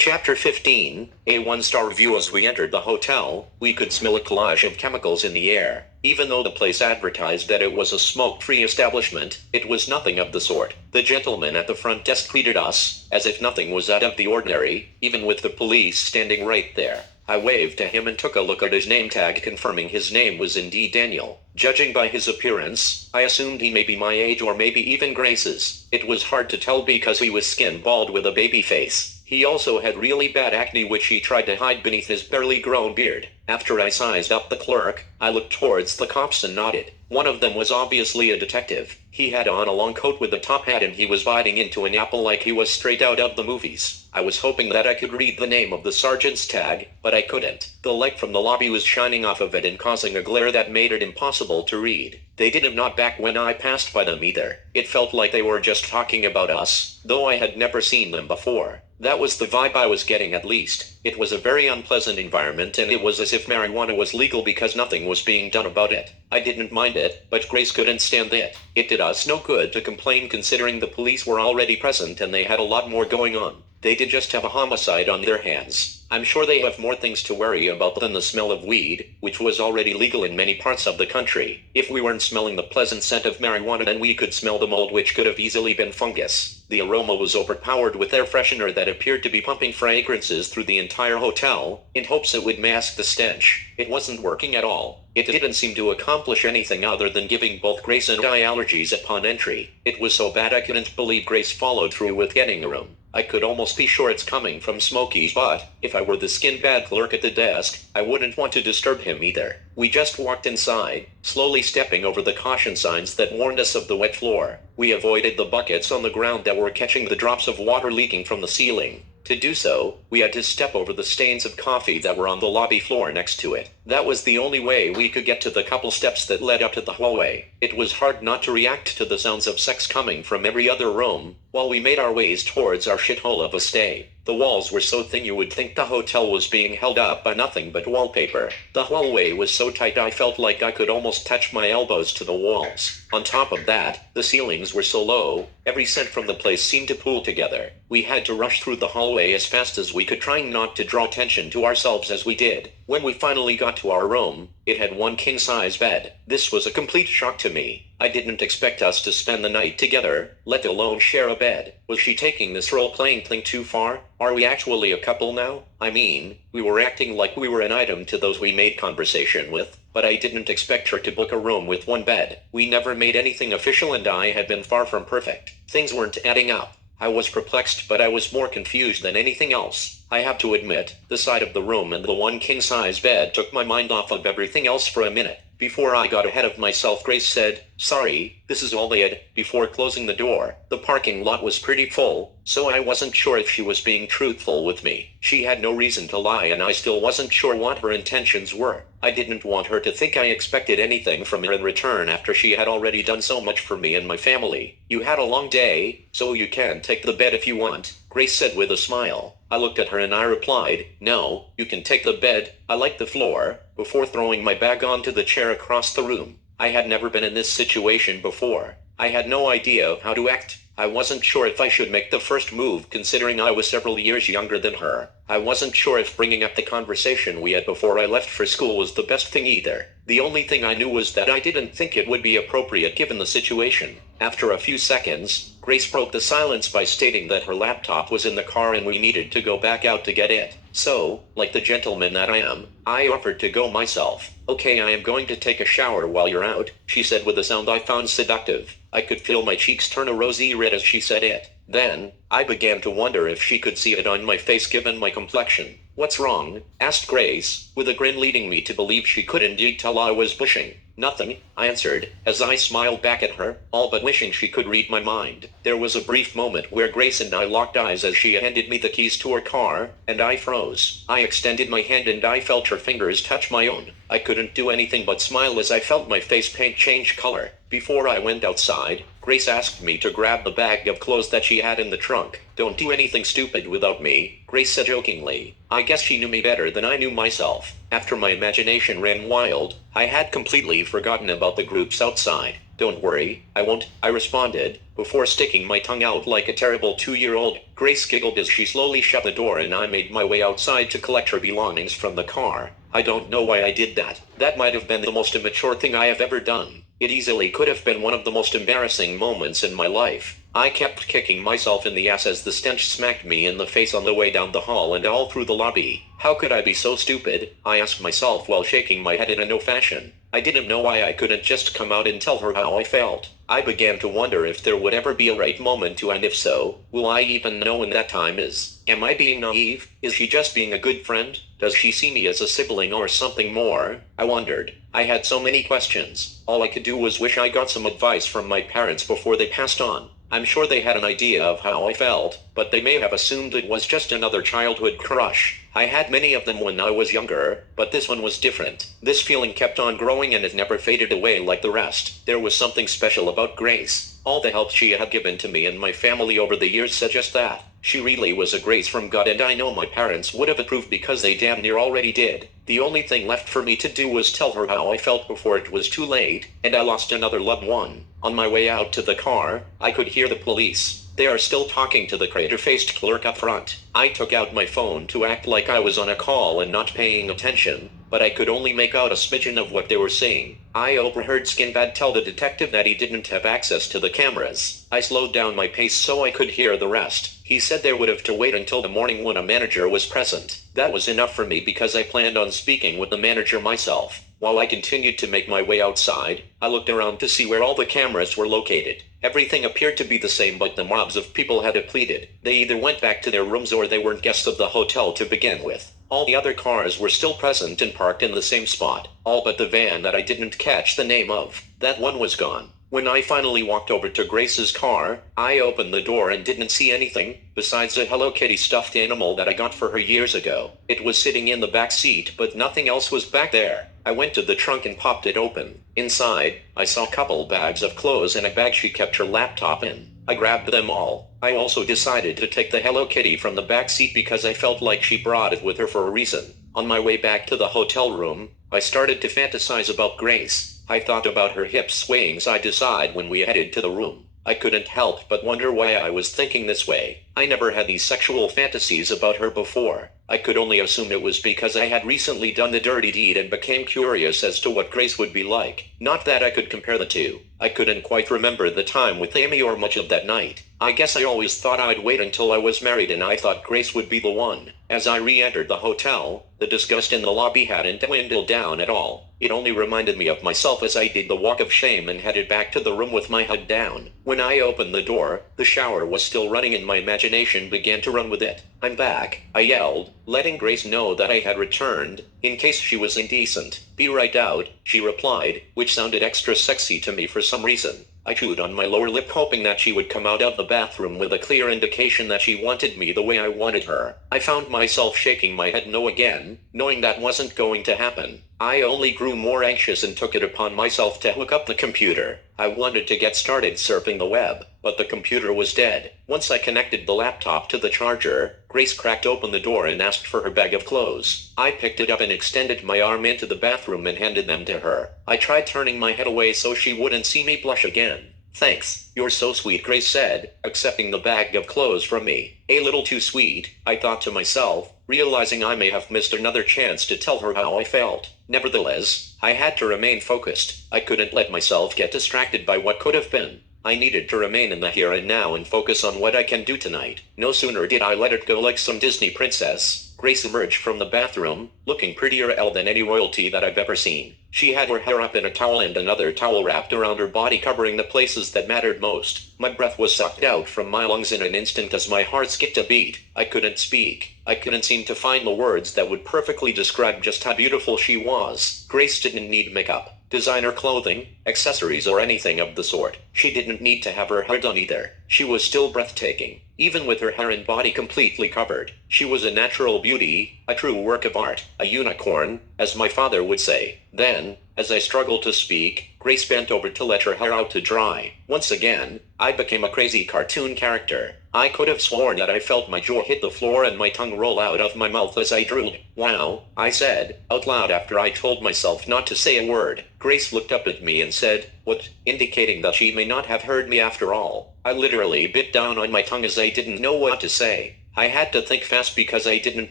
Chapter 15, a one-star view. As we entered the hotel, we could smell a collage of chemicals in the air. Even though the place advertised that it was a smoke-free establishment, it was nothing of the sort. The gentleman at the front desk greeted us as if nothing was out of the ordinary, even with the police standing right there. I waved to him and took a look at his name tag, confirming his name was indeed Daniel. Judging by his appearance, I assumed he may be my age or maybe even Grace's. It was hard to tell because he was skin bald with a baby face. He also had really bad acne which he tried to hide beneath his barely grown beard. After I sized up the clerk, I looked towards the cops and nodded. One of them was obviously a detective. He had on a long coat with a top hat and he was biting into an apple like he was straight out of the movies. I was hoping that I could read the name of the sergeant's tag, but I couldn't. The light from the lobby was shining off of it and causing a glare that made it impossible to read. They didn't nod back when I passed by them either. It felt like they were just talking about us, though I had never seen them before. That was the vibe I was getting, at least. It was a very unpleasant environment and it was as if marijuana was legal because nothing was being done about it. I didn't mind it, but Grace couldn't stand it. It did us no good to complain considering the police were already present and they had a lot more going on. They did just have a homicide on their hands. I'm sure they have more things to worry about than the smell of weed, which was already legal in many parts of the country. If we weren't smelling the pleasant scent of marijuana, then we could smell the mold, which could have easily been fungus. The aroma was overpowered with air freshener that appeared to be pumping fragrances through the entire hotel, in hopes it would mask the stench. It wasn't working at all. It didn't seem to accomplish anything other than giving both Grace and I allergies upon entry. It was so bad I couldn't believe Grace followed through with getting a room. I could almost be sure it's coming from Smokey's, but if I were the skin-bad clerk at the desk, I wouldn't want to disturb him either. We just walked inside, slowly stepping over the caution signs that warned us of the wet floor. We avoided the buckets on the ground that were catching the drops of water leaking from the ceiling. To do so, we had to step over the stains of coffee that were on the lobby floor next to it. That was the only way we could get to the couple steps that led up to the hallway. It was hard not to react to the sounds of sex coming from every other room, while we made our ways towards our shithole of a stay. The walls were so thin you would think the hotel was being held up by nothing but wallpaper. The hallway was so tight I felt like I could almost touch my elbows to the walls. On top of that, the ceilings were so low, every scent from the place seemed to pool together. We had to rush through the hallway as fast as we could, trying not to draw attention to ourselves as we did. When we finally got to our room, it had one king-size bed. This was a complete shock to me. I didn't expect us to spend the night together, let alone share a bed. Was she taking this role-playing thing too far? Are we actually a couple now? I mean, we were acting like we were an item to those we made conversation with, but I didn't expect her to book a room with one bed. We never made anything official and I had been far from perfect. Things weren't adding up. I was perplexed, but I was more confused than anything else. I have to admit, the sight of the room and the one king-size bed took my mind off of everything else for a minute. Before I got ahead of myself, Grace said, "Sorry, this is all they had," before closing the door. The parking lot was pretty full, so I wasn't sure if she was being truthful with me. She had no reason to lie and I still wasn't sure what her intentions were. I didn't want her to think I expected anything from her in return after she had already done so much for me and my family. "You had a long day, so you can take the bed if you want," Grace said with a smile. I looked at her and I replied, "No, you can take the bed, I like the floor," before throwing my bag onto the chair across the room. I had never been in this situation before. I had no idea how to act. I wasn't sure if I should make the first move considering I was several years younger than her. I wasn't sure if bringing up the conversation we had before I left for school was the best thing either. The only thing I knew was that I didn't think it would be appropriate given the situation. After a few seconds, Grace broke the silence by stating that her laptop was in the car and we needed to go back out to get it. So, like the gentleman that I am, I offered to go myself. "Okay, I am going to take a shower while you're out," she said with a sound I found seductive. I could feel my cheeks turn a rosy red as she said it. Then, I began to wonder if she could see it on my face given my complexion. "What's wrong?" asked Grace, with a grin leading me to believe she could indeed tell I was blushing. "Nothing," I answered, as I smiled back at her, all but wishing she could read my mind. There was a brief moment where Grace and I locked eyes as she handed me the keys to her car, and I froze. I extended my hand and I felt her fingers touch my own. I couldn't do anything but smile as I felt my face paint change color. Before I went outside, Grace asked me to grab the bag of clothes that she had in the trunk. "Don't do anything stupid without me," Grace said jokingly. I guess she knew me better than I knew myself. After my imagination ran wild, I had completely forgotten about the groups outside. Don't worry, I won't, I responded, before sticking my tongue out like a terrible 2-year-old. Grace giggled as she slowly shut the door and I made my way outside to collect her belongings from the car. I don't know why I did that. That might have been the most immature thing I have ever done. It easily could have been one of the most embarrassing moments in my life. I kept kicking myself in the ass as the stench smacked me in the face on the way down the hall and all through the lobby. How could I be so stupid? I asked myself while shaking my head in a no fashion. I didn't know why I couldn't just come out and tell her how I felt. I began to wonder if there would ever be a right moment to, and if so, will I even know when that time is? Am I being naive? Is she just being a good friend? Does she see me as a sibling or something more? I wondered. I had so many questions. All I could do was wish I got some advice from my parents before they passed on. I'm sure they had an idea of how I felt, but they may have assumed it was just another childhood crush. I had many of them when I was younger, but this one was different. This feeling kept on growing and it never faded away like the rest. There was something special about Grace. All the help she had given to me and my family over the years said just that. She really was a grace from God, and I know my parents would have approved because they damn near already did. The only thing left for me to do was tell her how I felt before it was too late, and I lost another loved one. On my way out to the car, I could hear the police. They are still talking to the crater-faced clerk up front. I took out my phone to act like I was on a call and not paying attention, but I could only make out a smidgen of what they were saying. I overheard Skinbad tell the detective that he didn't have access to the cameras. I slowed down my pace so I could hear the rest. He said they would have to wait until the morning when a manager was present. That was enough for me because I planned on speaking with the manager myself. While I continued to make my way outside, I looked around to see where all the cameras were located. Everything appeared to be the same, but the mobs of people had depleted. They either went back to their rooms or they weren't guests of the hotel to begin with. All the other cars were still present and parked in the same spot, all but the van that I didn't catch the name of. That one was gone. When I finally walked over to Grace's car, I opened the door and didn't see anything, besides a Hello Kitty stuffed animal that I got for her years ago. It was sitting in the back seat, but nothing else was back there. I went to the trunk and popped it open. Inside, I saw a couple bags of clothes and a bag she kept her laptop in. I grabbed them all. I also decided to take the Hello Kitty from the back seat because I felt like she brought it with her for a reason. On my way back to the hotel room, I started to fantasize about Grace. I thought about her hips swaying side to side when we headed to the room. I couldn't help but wonder why I was thinking this way. I never had these sexual fantasies about her before. I could only assume it was because I had recently done the dirty deed and became curious as to what Grace would be like. Not that I could compare the two. I couldn't quite remember the time with Amy or much of that night. I guess I always thought I'd wait until I was married and I thought Grace would be the one. As I re-entered the hotel, the disgust in the lobby hadn't dwindled down at all. It only reminded me of myself as I did the walk of shame and headed back to the room with my head down. When I opened the door, the shower was still running and my imagination began to run with it. "I'm back," I yelled, letting Grace know that I had returned, in case she was indecent. "Be right out," she replied, which sounded extra sexy to me for some reason. I chewed on my lower lip hoping that she would come out of the bathroom with a clear indication that she wanted me the way I wanted her. I found myself shaking my head no again, knowing that wasn't going to happen. I only grew more anxious and took it upon myself to hook up the computer. I wanted to get started surfing the web, but the computer was dead. Once I connected the laptop to the charger, Grace cracked open the door and asked for her bag of clothes. I picked it up and extended my arm into the bathroom and handed them to her. I tried turning my head away so she wouldn't see me blush again. "Thanks, you're so sweet," Grace said, accepting the bag of clothes from me. A little too sweet, I thought to myself, realizing I may have missed another chance to tell her how I felt. Nevertheless, I had to remain focused. I couldn't let myself get distracted by what could have been. I needed to remain in the here and now and focus on what I can do tonight. No sooner did I let it go like some Disney princess, Grace emerged from the bathroom, looking prettier than any royalty that I've ever seen. She had her hair up in a towel and another towel wrapped around her body, covering the places that mattered most. My breath was sucked out from my lungs in an instant as my heart skipped a beat. I couldn't speak. I couldn't seem to find the words that would perfectly describe just how beautiful she was. Grace didn't need makeup, designer clothing, accessories, or anything of the sort. She didn't need to have her hair done either. She was still breathtaking, even with her hair and body completely covered. She was a natural beauty, a true work of art, a unicorn, as my father would say. Then, as I struggled to speak, Grace bent over to let her hair out to dry. Once again, I became a crazy cartoon character. I could have sworn that I felt my jaw hit the floor and my tongue roll out of my mouth as I drooled. Wow, I said, out loud after I told myself not to say a word. Grace looked up at me and said, "What?" indicating that she may not have heard me after all. I literally bit down on my tongue as I didn't know what to say. I had to think fast because I didn't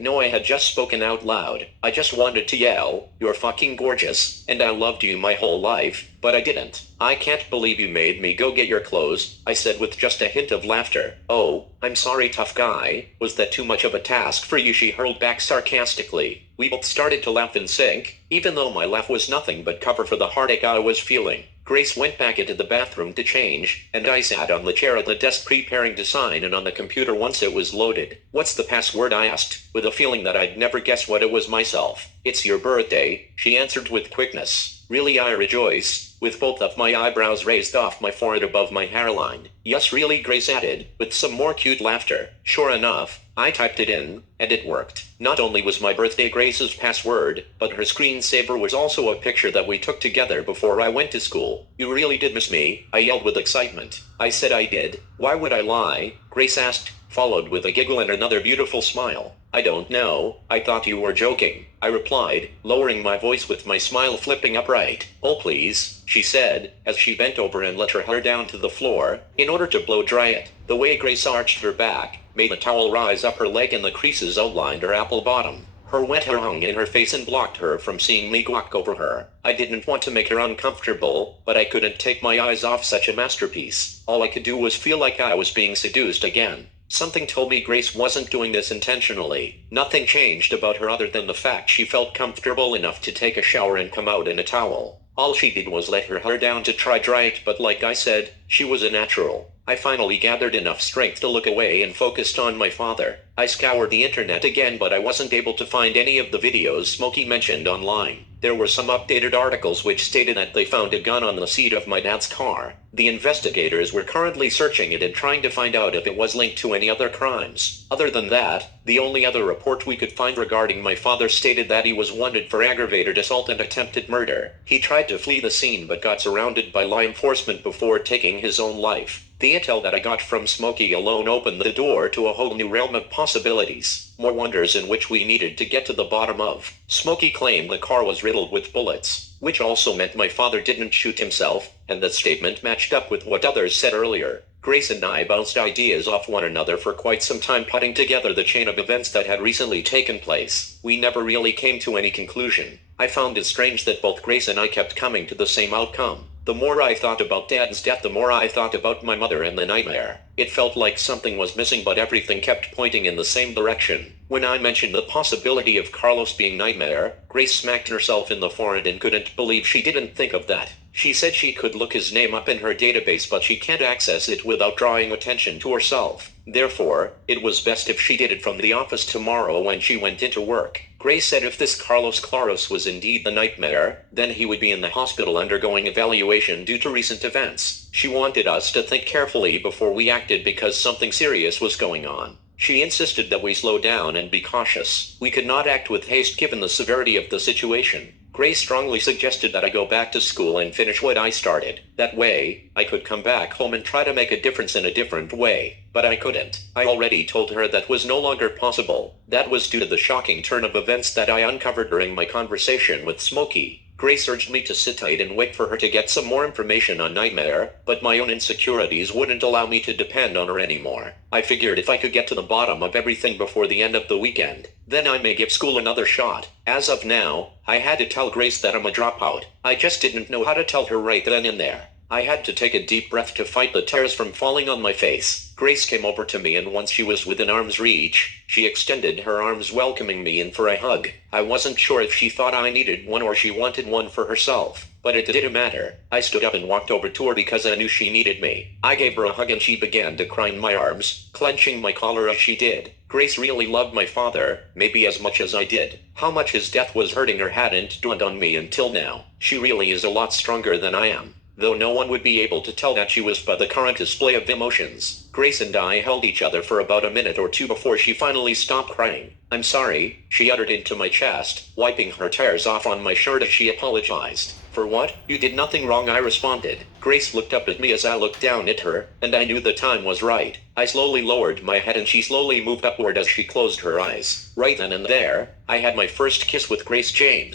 know I had just spoken out loud. I just wanted to yell, "You're fucking gorgeous, and I loved you my whole life," but I didn't. "I can't believe you made me go get your clothes," I said with just a hint of laughter. "Oh, I'm sorry, tough guy. Was that too much of a task for you?" she hurled back sarcastically. We both started to laugh in sync, even though my laugh was nothing but cover for the heartache I was feeling. Grace went back into the bathroom to change, and I sat on the chair at the desk preparing to sign in on the computer once it was loaded. "What's the password?" I asked, with a feeling that I'd never guess what it was myself. "It's your birthday," she answered with quickness. "Really?" I rejoiced, with both of my eyebrows raised off my forehead above my hairline. "Yes, really," Grace added, with some more cute laughter. Sure enough, I typed it in, and it worked. Not only was my birthday Grace's password, but her screensaver was also a picture that we took together before I went to school. "You really did miss me," I yelled with excitement. I said I did. "Why would I lie?" Grace asked, followed with a giggle and another beautiful smile. "I don't know, I thought you were joking," I replied, lowering my voice with my smile flipping upright. "Oh please," she said, as she bent over and let her hair down to the floor, in order to blow dry it. The way Grace arched her back made the towel rise up her leg and the creases outlined her apple bottom. Her wet hair hung in her face and blocked her from seeing me walk over her. I didn't want to make her uncomfortable, but I couldn't take my eyes off such a masterpiece. All I could do was feel like I was being seduced again. Something told me Grace wasn't doing this intentionally. Nothing changed about her other than the fact she felt comfortable enough to take a shower and come out in a towel. All she did was let her hair down to try dry it, but like I said, she was a natural. I finally gathered enough strength to look away and focused on my father. I scoured the internet again, but I wasn't able to find any of the videos Smokey mentioned online. There were some updated articles which stated that they found a gun on the seat of my dad's car. The investigators were currently searching it and trying to find out if it was linked to any other crimes. Other than that, the only other report we could find regarding my father stated that he was wanted for aggravated assault and attempted murder. He tried to flee the scene but got surrounded by law enforcement before taking his own life. The intel that I got from Smokey alone opened the door to a whole new realm of possibilities, more wonders in which we needed to get to the bottom of. Smokey claimed the car was riddled with bullets, which also meant my father didn't shoot himself, and that statement matched up with what others said earlier. Grace and I bounced ideas off one another for quite some time, putting together the chain of events that had recently taken place. We never really came to any conclusion. I found it strange that both Grace and I kept coming to the same outcome. The more I thought about Dad's death, the more I thought about my mother and the nightmare. It felt like something was missing, but everything kept pointing in the same direction. When I mentioned the possibility of Carlos being Nightmare, Grace smacked herself in the forehead and couldn't believe she didn't think of that. She said she could look his name up in her database, but she can't access it without drawing attention to herself. Therefore, it was best if she did it from the office tomorrow when she went into work. Grace said if this Carlos Claros was indeed the Nightmare, then he would be in the hospital undergoing evaluation due to recent events. She wanted us to think carefully before we acted because something serious was going on. She insisted that we slow down and be cautious. We could not act with haste given the severity of the situation. Grace strongly suggested that I go back to school and finish what I started. That way, I could come back home and try to make a difference in a different way. But I couldn't. I already told her that was no longer possible. That was due to the shocking turn of events that I uncovered during my conversation with Smokey. Grace urged me to sit tight and wait for her to get some more information on Nightmare, but my own insecurities wouldn't allow me to depend on her anymore. I figured if I could get to the bottom of everything before the end of the weekend, then I may give school another shot. As of now, I had to tell Grace that I'm a dropout. I just didn't know how to tell her right then and there. I had to take a deep breath to fight the tears from falling on my face. Grace came over to me, and once she was within arm's reach, she extended her arms welcoming me in for a hug. I wasn't sure if she thought I needed one or she wanted one for herself, but it didn't matter. I stood up and walked over to her because I knew she needed me. I gave her a hug and she began to cry in my arms, clenching my collar as she did. Grace really loved my father, maybe as much as I did. How much his death was hurting her hadn't dawned on me until now. She really is a lot stronger than I am, though no one would be able to tell that she was by the current display of emotions. Grace and I held each other for about a minute or two before she finally stopped crying. "I'm sorry," she uttered into my chest, wiping her tears off on my shirt as she apologized. For what? You did nothing wrong, I responded. Grace looked up at me as I looked down at her, and I knew the time was right. I slowly lowered my head and she slowly moved upward as she closed her eyes. Right then and there, I had my first kiss with Grace James.